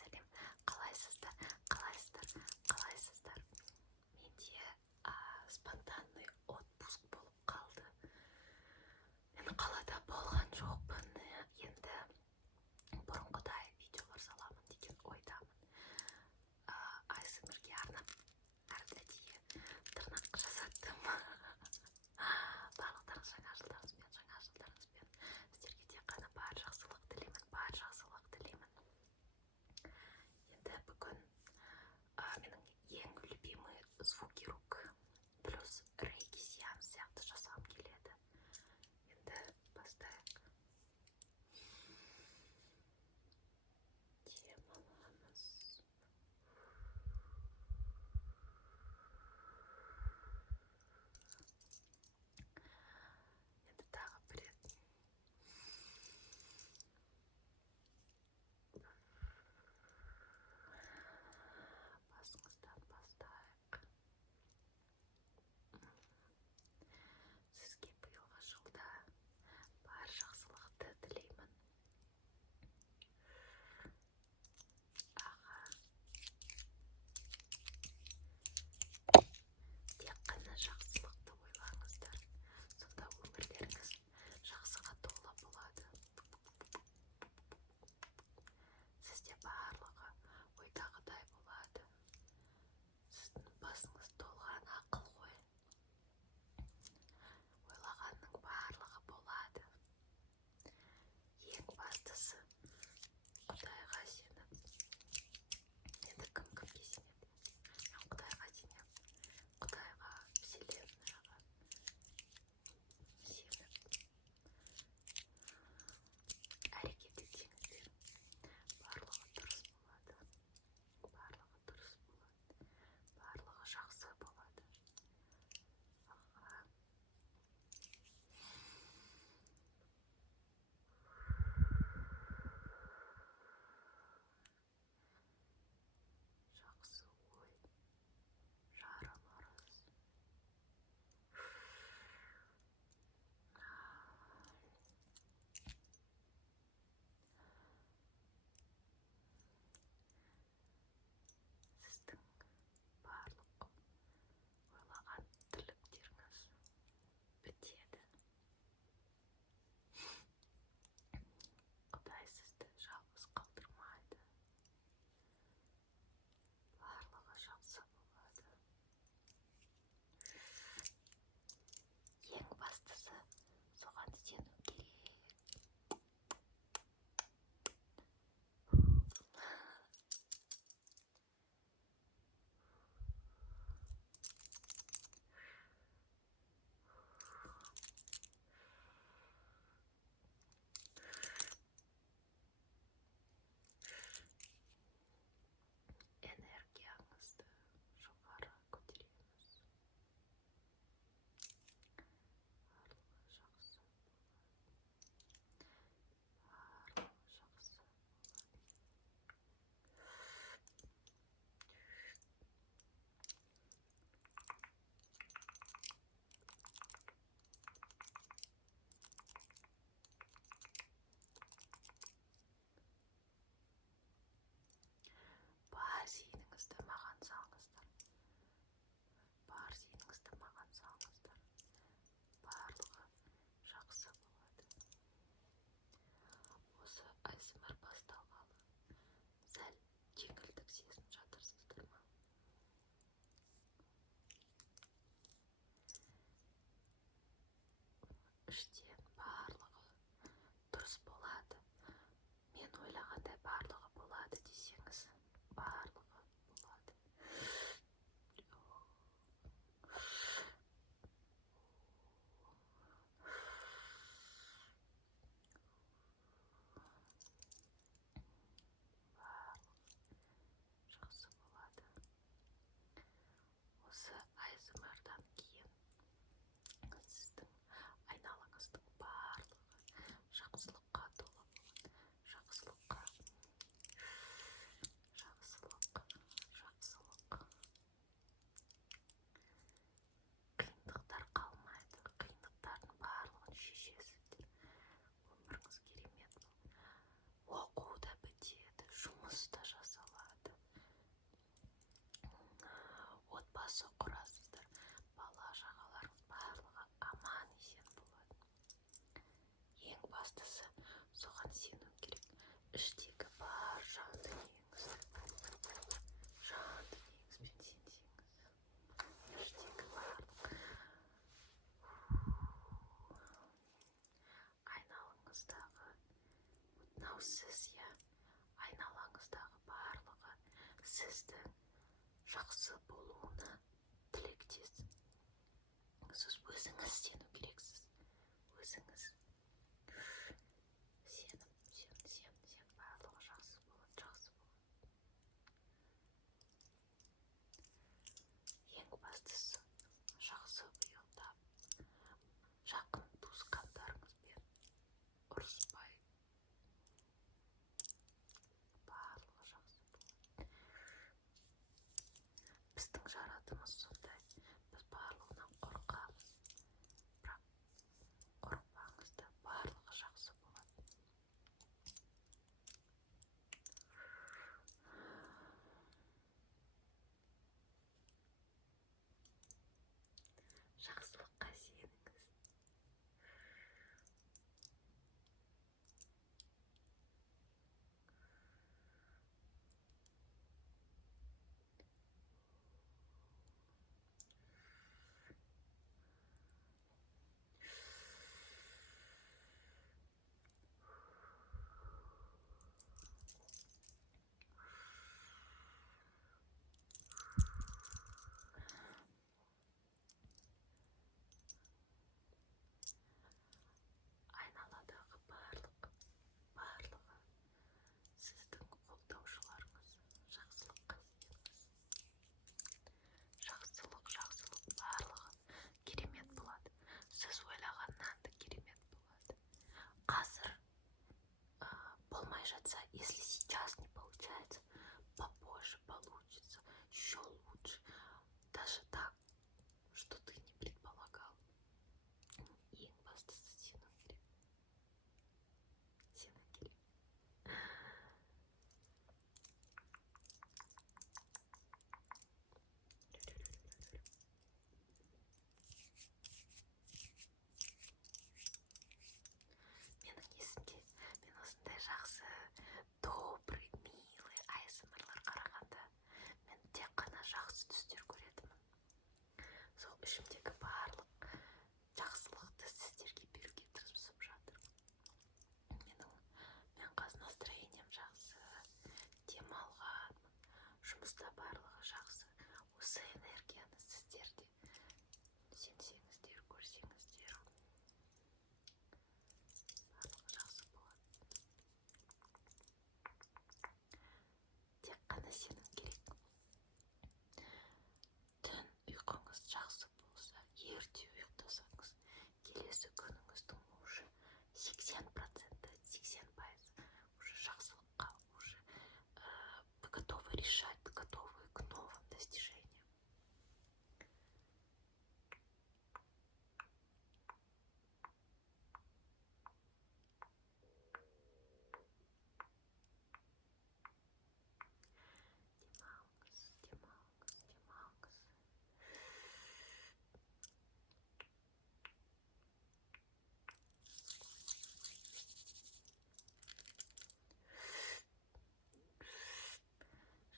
сәлем. Қалайсыздар? Менде спонтанный отпуск болып қалды. Мен қалада болған жоқпын. Енді бұрынғыдай видеолар саламын деген ойдамын. ASMR-ге арнап әдейі тырнақ жасаттым. Барлықтарыңыз жаңа жылдарыңызбен. Сіздерге тек қана бар жақсылық тілеймін. Енді бүгін менің ең любимый звуки рук плюс рейки сеанс сияқты жасағым келеді. Енді бастайық. Демаламыз. Енді тағы бір рет. Басыңыздан бастайық. Сізге биылғы жылда бар жақсылықты тілеймін. Тек қана жақсылықты ойлаңыздар. Сонда өмірлеріңіз жақсыға толы болады. Сізде барлығы ойдағыдай болады. Сіздің басыңыз толған ақыл ғой. Ойлағанның барлығы болады. Ең бастысы Құдайға сеніп. Енді кім-кімге сенеді? Мен Құдайға сенем. Құдайға, Вселенныйға сеніп әрекет етсеңіздер, барлығы дұрыс болады. Барлығы жақсы болады. Жақсы ой, жарым ырыс. Сіздің барлық ойлаған тірліктеріңіз бітеді. Құдай сізді жалғыз қалдырмайды. Барлығы жақсы болады. Ең бастысы соған сену керек. Энергияңызды жоғары көтереміз. Барлығы жақсы болады. Бар зейініңізді маған салыңыздар. Барлығы жақсы болады. Осы ASMR басталғалы сәл жеңілдік сезініп жатырсыздар ма? Іштен барлығы дұрыс болады. Мен ойлағандай барлығы болады десеңіз, барлығы болады. Жақсы болады. Осы ASMR-дан кейін сіздің айналаңыздың барлығы жақсылыққа толы болады. Жақсылық іштегі бар жан дүниеңізді сенсеңіз, іштегі барлық айналаңыздағы мынау сіз, айналаңыздағы барлығы сіздің жақсы болуына тілектес. Сіз өзіңіз сену керексіз. Өзіңіз сен барлығы жақсы болады. Ең бастысы жақсы ұйықтап, жақын туысқандарыңызбен ұрыспай, барлығы жақсы болады. Біздің жаратымыз сондай, біз барлығынан қорқамыз, бірақ қорықпаңыз да, барлығы жақсы болады. Жақсылыққа сеніңіз. Айналадағы барлығы сіздің қолдаушыларыңыз. Жақсылыққа сеніңіз. Жақсылық барлығы керемет болады. Сіз ойлағаннан да керемет болады. Қазір болмай жатса, если сейчас не получается, попозже получится, еще лучше. Даже так, что ты не предполагал. Ең бастысы сену керек. Менің есімде, мен осындай жақсы, добрый, милый ASMR-лар қарағанда, мен тек қана жақсы түстер көретінмін. Сол ішімдегі барлық жақсылықты сіздерге беруге тырысып жатырмын. Мен қазір настроением жақсы, демалғанмын, жұмыста барлығы жақсы. Осы энергияны сіздер де сенсеңіздер, көрсеңіздер, барлығы жақсы болады. Тек қана сенім керек. Түн ұйқыңыз жақсы болса, ерте ұйықтасаңыз, келесі күніңіздің уже 80%, 80% уже жақсылыққа, уже вы готовы решать, готовы к новым достижениям. Демалыңыз.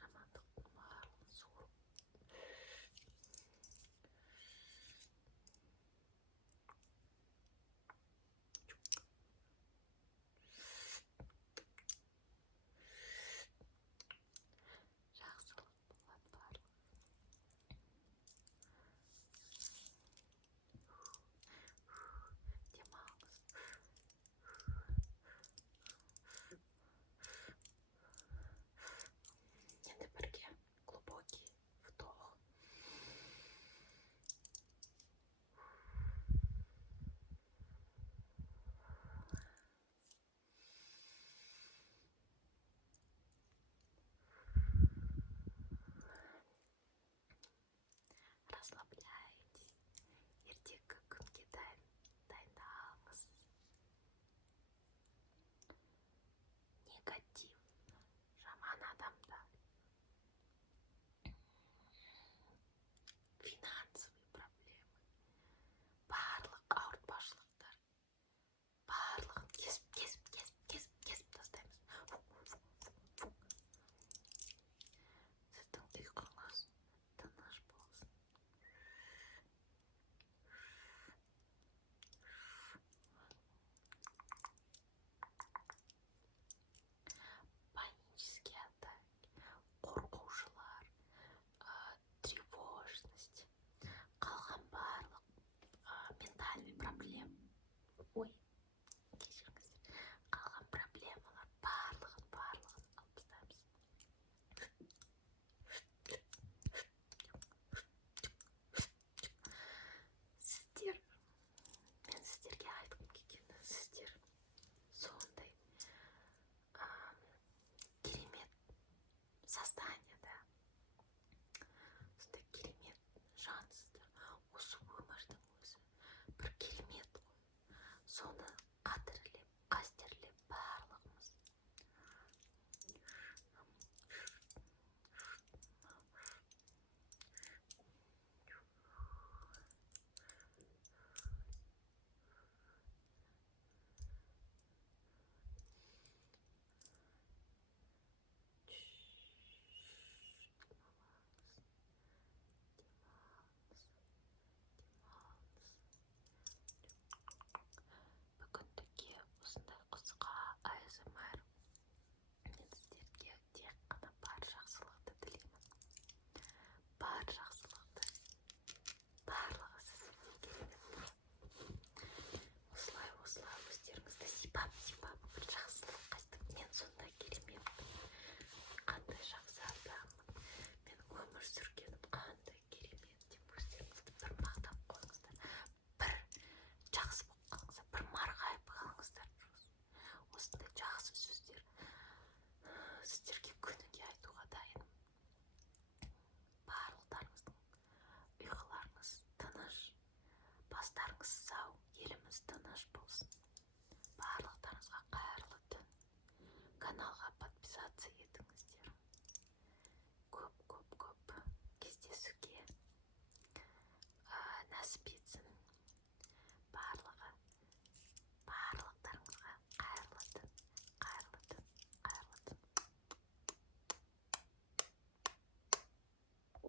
Жамандықтың барлығын суырып. Жақсылық болады барлығы. Демалыңыз. Енді бірге глубокий вдох. Расслабляйтесь.